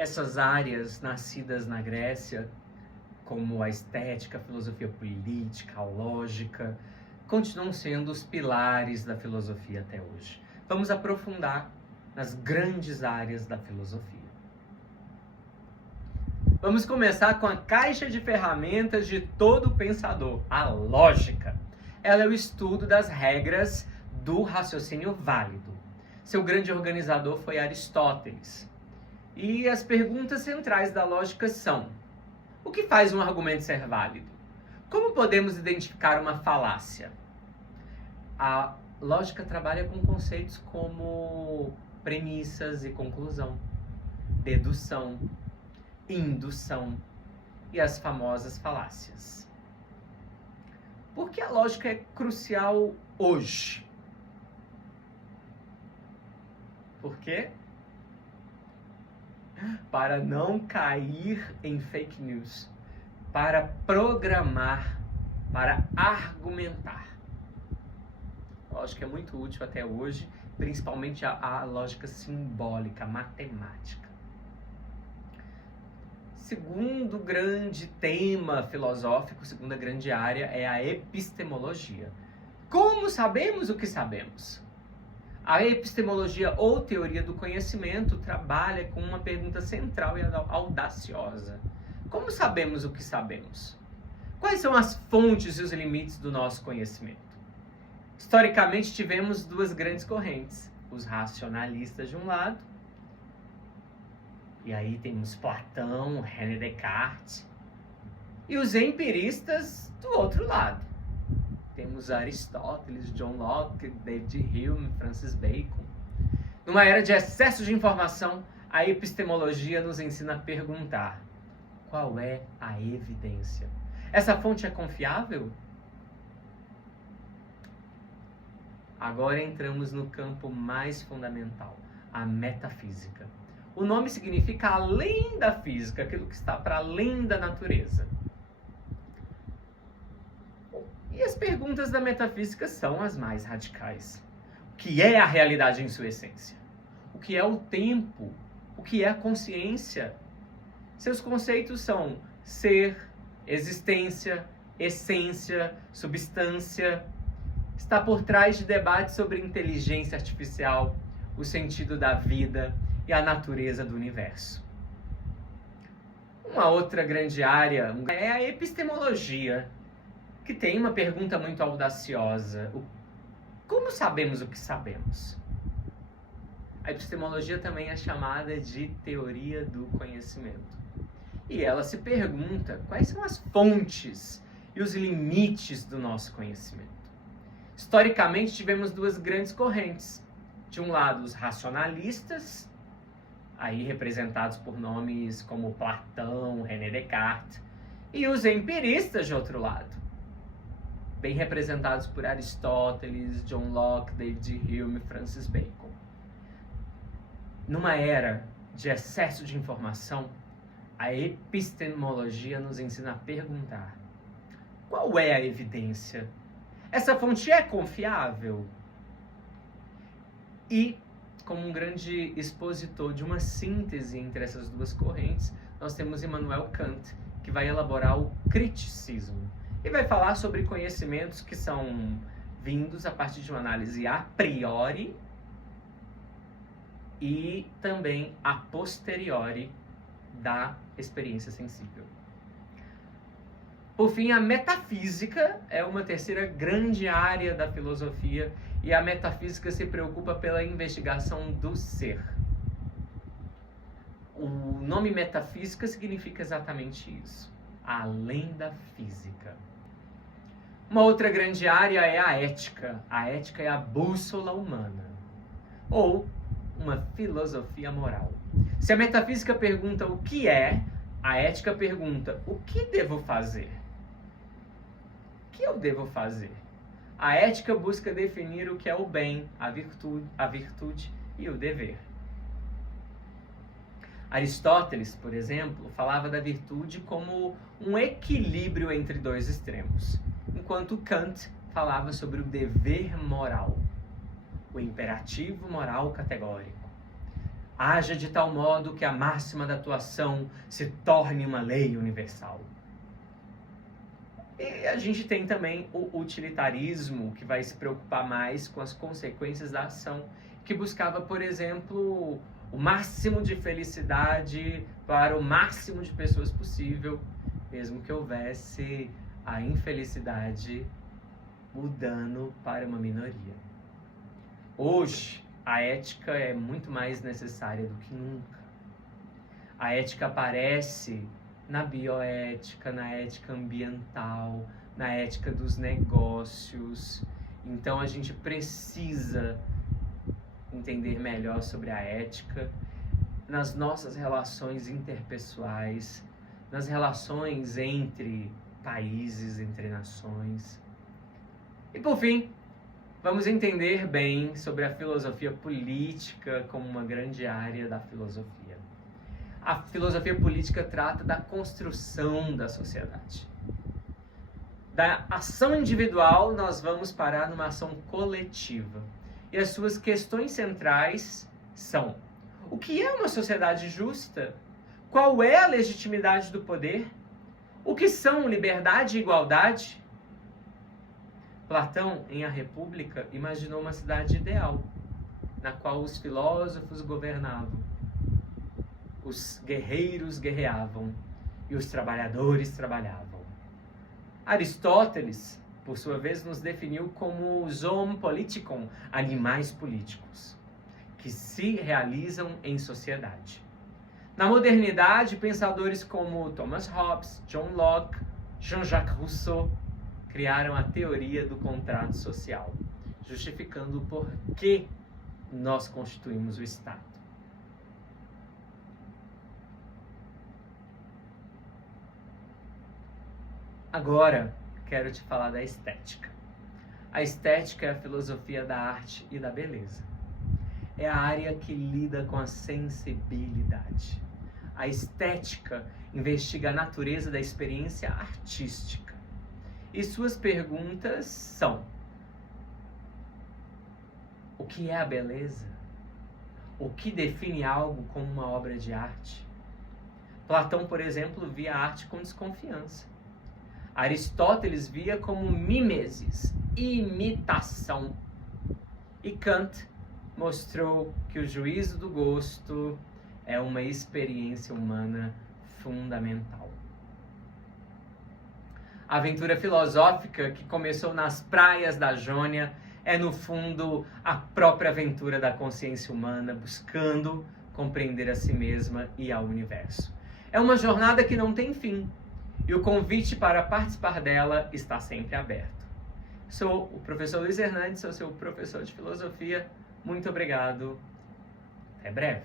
Essas áreas nascidas na Grécia, como a estética, a filosofia política, a lógica, continuam sendo os pilares da filosofia até hoje. Vamos aprofundar nas grandes áreas da filosofia. Vamos começar com a caixa de ferramentas de todo pensador, a lógica. Ela é o estudo das regras do raciocínio válido. Seu grande organizador foi Aristóteles. E as perguntas centrais da lógica são: o que faz um argumento ser válido? Como podemos identificar uma falácia? A lógica trabalha com conceitos como premissas e conclusão, dedução, indução e as famosas falácias. Por que a lógica é crucial hoje? Por quê? Para não cair em fake news, para programar, para argumentar. A lógica é muito útil até hoje, principalmente a lógica simbólica, a matemática. Segundo grande tema filosófico, segunda grande área é a epistemologia. Como sabemos o que sabemos? A epistemologia, ou teoria do conhecimento, trabalha com uma pergunta central e audaciosa. Como sabemos o que sabemos? Quais são as fontes e os limites do nosso conhecimento? Historicamente, tivemos duas grandes correntes. Os racionalistas de um lado, e aí temos Platão, René Descartes, e os empiristas do outro lado. Temos Aristóteles, John Locke, David Hume, Francis Bacon. Numa era de excesso de informação, a epistemologia nos ensina a perguntar: qual é a evidência? Essa fonte é confiável? Agora entramos no campo mais fundamental, a metafísica. O nome significa além da física, aquilo que está para além da natureza. E as perguntas da metafísica são as mais radicais. O que é a realidade em sua essência? O que é o tempo? O que é a consciência? Seus conceitos são ser, existência, essência, substância. Está por trás de debates sobre inteligência artificial, o sentido da vida e a natureza do universo. Uma outra grande área é a epistemologia, que tem uma pergunta muito audaciosa: como sabemos o que sabemos? A epistemologia também é chamada de teoria do conhecimento. E ela se pergunta quais são as fontes e os limites do nosso conhecimento. Historicamente, tivemos duas grandes correntes. De um lado, os racionalistas, aí representados por nomes como Platão, René Descartes, e os empiristas de outro lado, bem representados por Aristóteles, John Locke, David Hume, Francis Bacon. Numa era de excesso de informação, a epistemologia nos ensina a perguntar: qual é a evidência? Essa fonte é confiável? E, como um grande expositor de uma síntese entre essas duas correntes, nós temos Immanuel Kant, que vai elaborar o criticismo. E vai falar sobre conhecimentos que são vindos a partir de uma análise a priori e também a posteriori da experiência sensível. Por fim, a metafísica é uma terceira grande área da filosofia, e a metafísica se preocupa pela investigação do ser. O nome metafísica significa exatamente isso: além da física. Uma outra grande área é a ética. A ética é a bússola humana, ou uma filosofia moral. Se a metafísica pergunta o que é, a ética pergunta o que devo fazer. O que eu devo fazer? A ética busca definir o que é o bem, a virtude e o dever. Aristóteles, por exemplo, falava da virtude como um equilíbrio entre dois extremos, enquanto Kant falava sobre o dever moral, o imperativo moral categórico. Haja de tal modo que a máxima da tua ação se torne uma lei universal. E a gente tem também o utilitarismo, que vai se preocupar mais com as consequências da ação, que buscava, por exemplo, o máximo de felicidade para o máximo de pessoas possível, mesmo que houvesse a infelicidade, o dano para uma minoria. Hoje, a ética é muito mais necessária do que nunca. A ética aparece na bioética, na ética ambiental, na ética dos negócios. Então a gente precisa entender melhor sobre a ética nas nossas relações interpessoais, nas relações entre países, entre nações. E por fim, vamos entender bem sobre a filosofia política como uma grande área da filosofia. A filosofia política trata da construção da sociedade. Da ação individual, nós vamos parar numa ação coletiva. E as suas questões centrais são: o que é uma sociedade justa? Qual é a legitimidade do poder? O que são liberdade e igualdade? Platão, em A República, imaginou uma cidade ideal, na qual os filósofos governavam, os guerreiros guerreavam e os trabalhadores trabalhavam. Aristóteles, por sua vez, nos definiu como zoon politikon, animais políticos, que se realizam em sociedade. Na modernidade, pensadores como Thomas Hobbes, John Locke, Jean-Jacques Rousseau criaram a teoria do contrato social, justificando o porquê nós constituímos o Estado. Agora, quero te falar da estética. A estética é a filosofia da arte e da beleza. É a área que lida com a sensibilidade. A estética investiga a natureza da experiência artística. E suas perguntas são: o que é a beleza? O que define algo como uma obra de arte? Platão, por exemplo, via a arte com desconfiança. Aristóteles via como mimesis, imitação. E Kant mostrou que o juízo do gosto é uma experiência humana fundamental. A aventura filosófica que começou nas praias da Jônia é, no fundo, a própria aventura da consciência humana, buscando compreender a si mesma e ao universo. É uma jornada que não tem fim, e o convite para participar dela está sempre aberto. Sou o professor Luiz Hernandes, sou seu professor de filosofia. Muito obrigado. Até breve.